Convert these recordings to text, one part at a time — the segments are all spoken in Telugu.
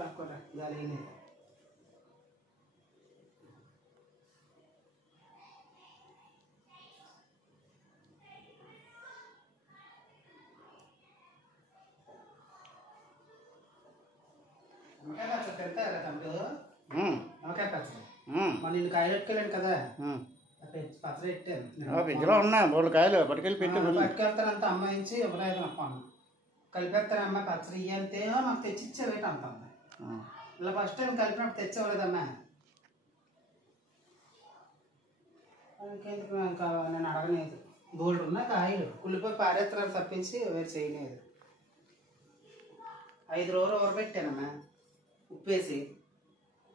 తాక్కోరా గాలి నిమ్మకాయ పచ్చడి తింటారా తమ్ముడు? నిమ్మకాయ పచ్చడి మన ఇల్లు కాయలు పెట్టుకెళ్ళాను కదా, పచ్చడి పెట్టాను. ఫ్రిడ్జ్లో ఉన్నాయి 3 కాయలు పట్టుకెళ్ళి పట్టుకెళ్తానంత అమ్మాయించి ఎవరైనా అప్పాను కలిపేస్తారమ్మా పచ్చడి ఇయ్యంతే మాకు తెచ్చిచ్చేవేట అంటుంది. ఇలా ఫస్ట్ టైం కలిపినప్పుడు తెచ్చేవలేదమ్మా. ఇంకెందుకు ఇంకా నేను అడగలేదు. గోల్డ్ ఉన్న కాయలు కుళ్ళిపోయి పారేత్తనాలు తప్పించి వేరు చేయలేదు. 5 రోజులు ఊరబెట్టానమ్మా, ఉప్పేసి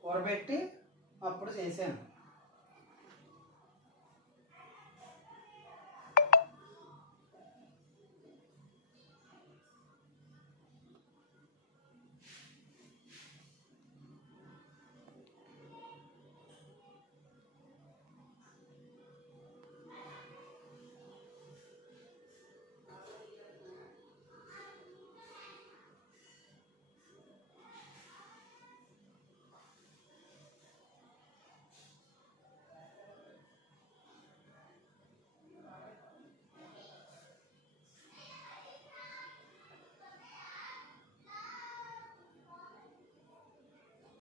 ఊరబెట్టి అప్పుడు చేశాను.